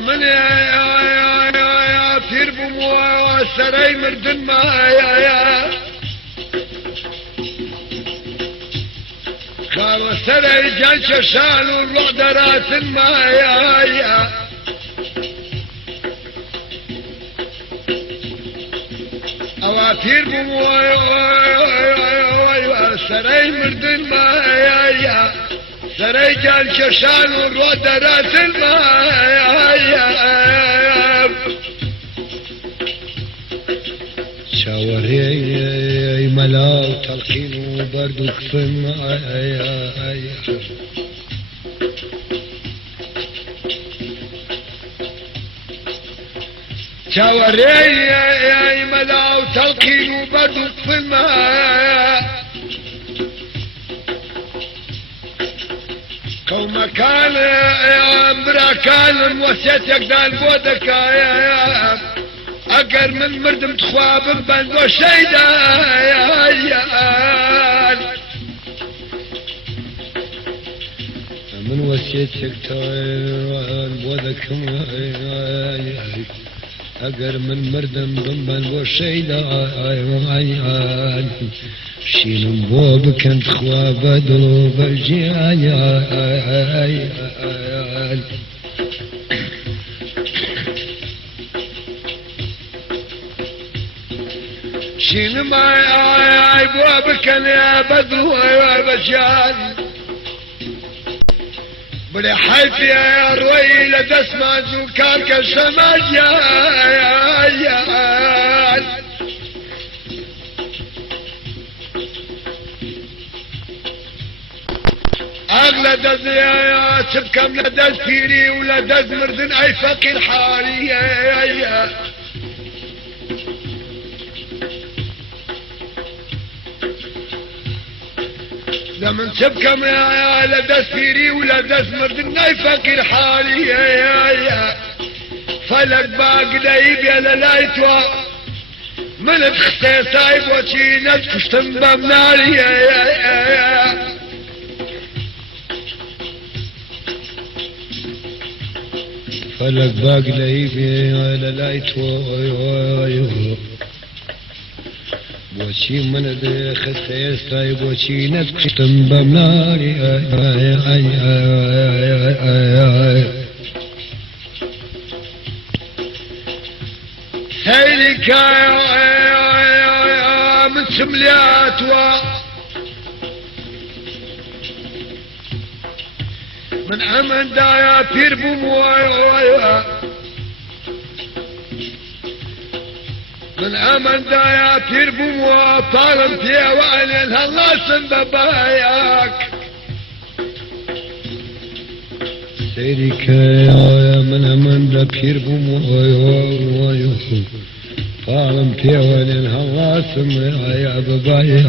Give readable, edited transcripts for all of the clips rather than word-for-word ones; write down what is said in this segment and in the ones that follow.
من يا بير بموا سري مردن ما يا خاوة سري جان ششان والوعد راس ما يا أواتير بموا سري مردن ما يا سري جان ششان والوعد راس ما يا شاوري ملاو تلقين وبرد كفن شاوري ملاو تلقين وبرد كفن قوم كان امرا كان وسيتك دان بودك يا اقر من مردم تخواب بندو شيدا من وسيتك تان بودك اقر من مردم بندو شيدا شيل بوبك انت خواب دلوب الجيال شين ما يبوابك يا بدو يا بشان بلي حيف يا رويلة تسمع زوكارك السماج يا أغلى دز يا تبكى من دز فيري ولا دز مردن أي فقير حالي يا لمن تبكى يا لا دز فيري ولا دز مردن أي فقير حالي يا فلك باقي دايب يا لايتوا من تختي صايب وشي نفس تنبى مناري يا فلك باق ليبي على لايت وشي من ذي خسيس طيب وشي نسكتم بمناري سيلك يا من سمليات من أمن دايا بير بموايا من أمن دايا بير بموايا طالم فيها وعلن الله سنباباياك سيرك يا من أمن دا بير بموايا طالم فيها وعلن الله سنباباياك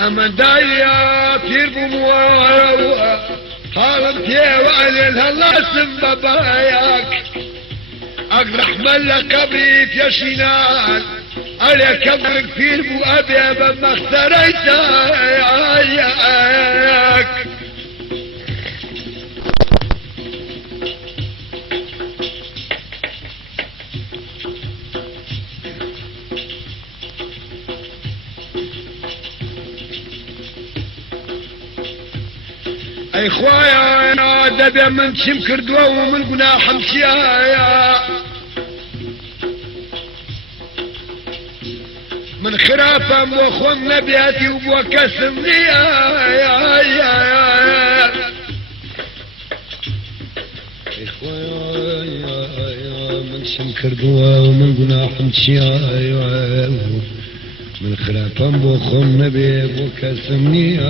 أمن دايا بير بموايا طالب فيها وعليها الله سنباباياك أقرح ملا قبري في شينان على كبرك في بو أبيض ما اختريتك اي خوايا انا دبي من شمكر دوا ومن قنا حمشيايا من خرافة موخون نبياتي وبوكسم يا خوايا من شمكر دوا ومن قنا حمشيايا من خلاف بوخون نبي بوكسمني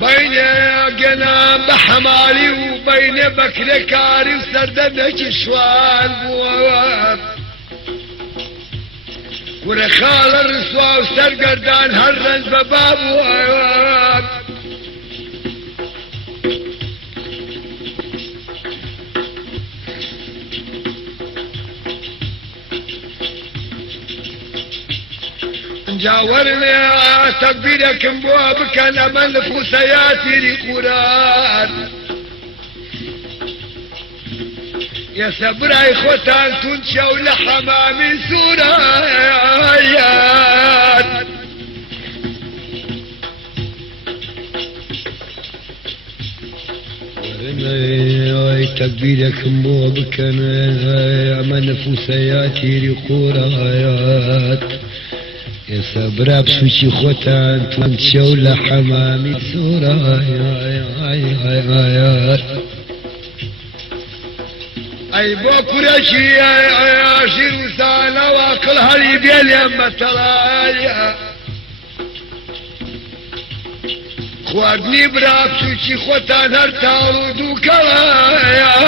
بين قنام بحمالي وبين بكركاري وسردنك شوال بواب ورخال الرسوا وسرقردان هرنز بباب بواب جاورني تكبيرك مبوابك انا من فوسياتي لقران يا سبراي خوتان تنشو لحمامي سورايات تكبيرك مبوابك انا من فوسياتي لقران يا سبرا بسوشي خوتان تنشو لحمامي سورايات اي بوكرشي يا عاشر وسالة واقل هالي بيل يما ترايا خوادني براب سوشي خوتان هرتاو دوكرايا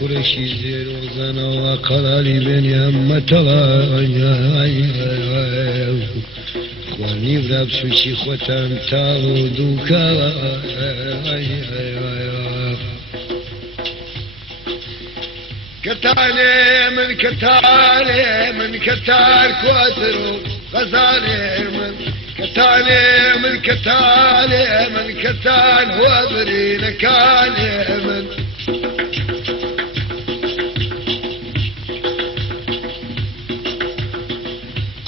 قرشي زير وزنا وقلالي بين يما ترايا خواني براب سوشي خوتان تاو دوكا كتالي من كتالي من كتال كواترو غزالي من كتالي من كتالي من كتال وابري نكالي من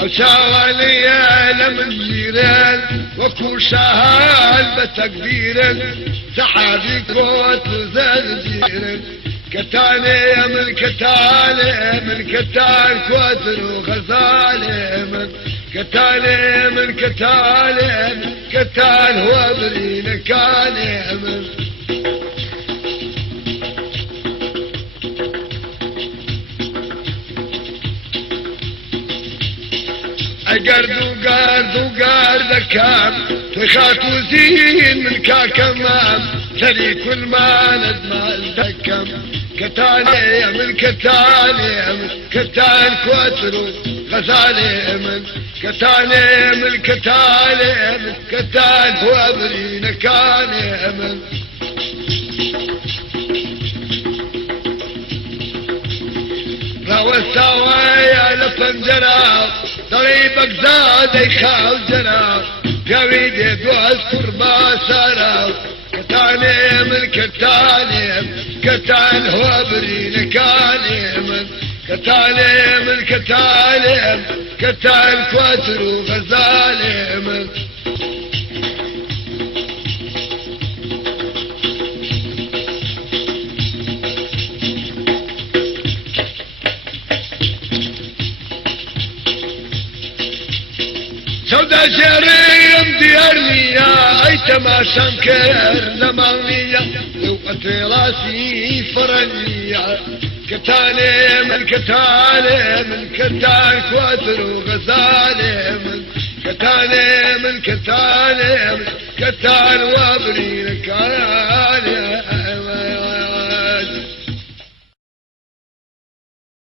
أشاغلي لمن جيران وكل شهال بتكبيرا سحابي كوت وزنجيرا كتالي من كتالي من كتال كوتر وغزالي من كتالي من كتالي من كتال هو بري نكالي من قرد كام تخاتو زين من كاكمام تري كل ما ندمال دكم كتالي من كتالي من كتال كوترو غزالي من كتالي من كتالي من كتال هو بري نكالي من راوستاويا لفنجرا طريبك زاد يخاو جرا قويدي دوز قربا سارا كتاني من كتاني كتان هو بري نكاني من كتاني من كتاني كتان كواترو غزالي من سودا شريم ديارنيا اي تماشا كير زمانية وقت راسي فرنية كتالي من كتالي من كتال كواتر وغزالي من كتالي من كتالي من كتال وابري نكالي